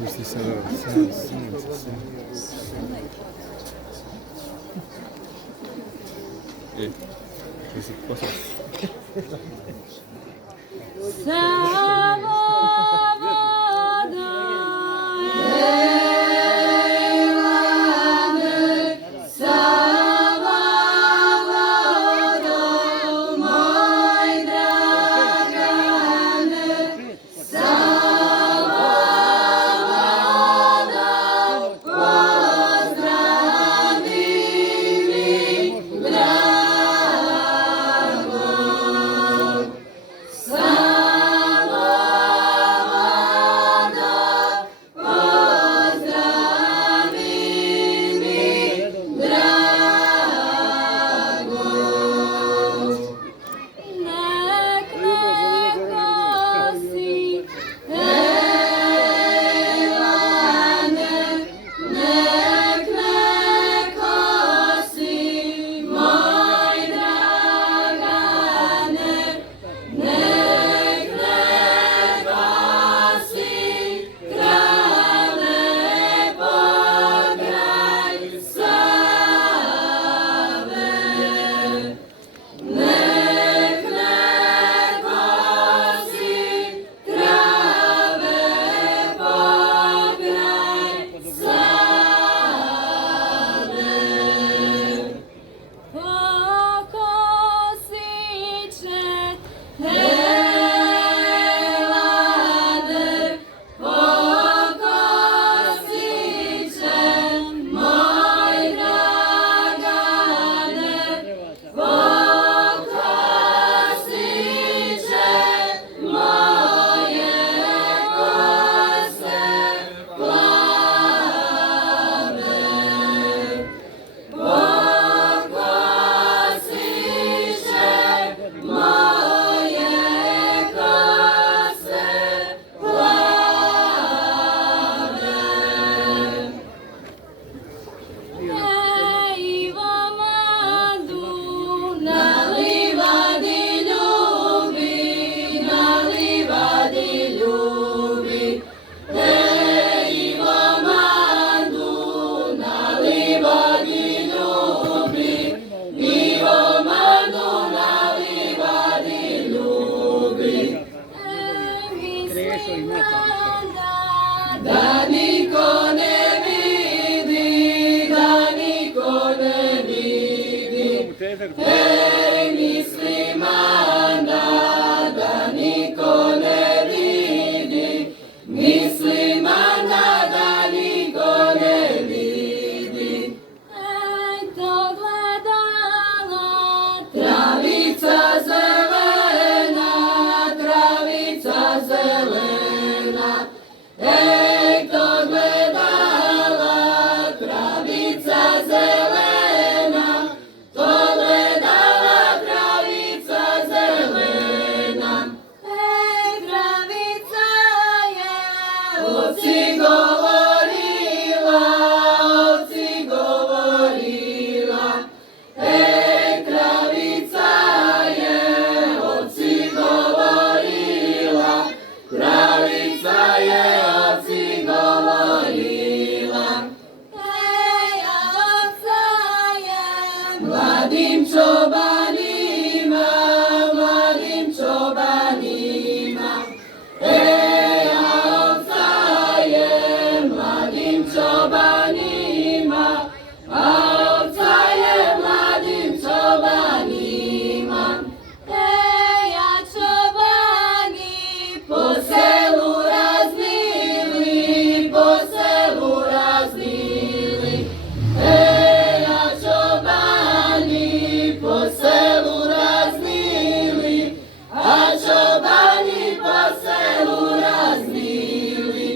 Misli se da ti si posao. Da niko ne vidi, da niko ne vidi, hej muslimana, da niko ne vidi, muslimana, da niko ne vidi. Hej to gledala, travica zelena, travica zelena, ej to gledala, travica zelena, to gledala travica zelena. Ej travica je ovci govorila, ovci govorila, ej travica je ovci govorila, travica je ovci govorila. Ej, a ovca je mladim čobanima, mladim čobanima. Ej, a ovca je mladim čobanima, a ovca je mladim čobanima. Ej, a čobani po selu raznili, po selu raznili. Ej, a čobani po selu raznili, a čobani po selu raznili.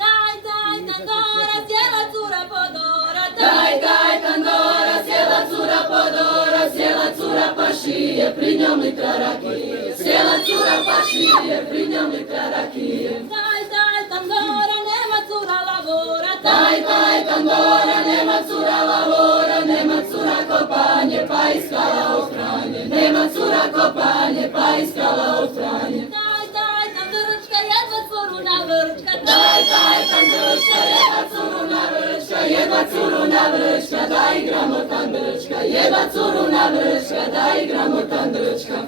Taj, taj, tandora, sjela cura podora, taj, taj, tandora, sjela cura podora, sjela cura pašije, pri njom litra rakije, sjela cura pašije, pri njom litra rakije. Taj, taj, tandora, nema cura lavora, taj, taj, tandora, nema cura lavora, nema cura kopanje, pa iskala ohranje. nema cura kopanje, pa iskala otranje. Daj, daj, tam drčka, jedva curu na vrčka. Daj, daj, tam drčka, jedva curu na vrčka, jedva curu na vrčka, da igramo tam drčka, jedva curu na vrčka, da igramo tam drčka.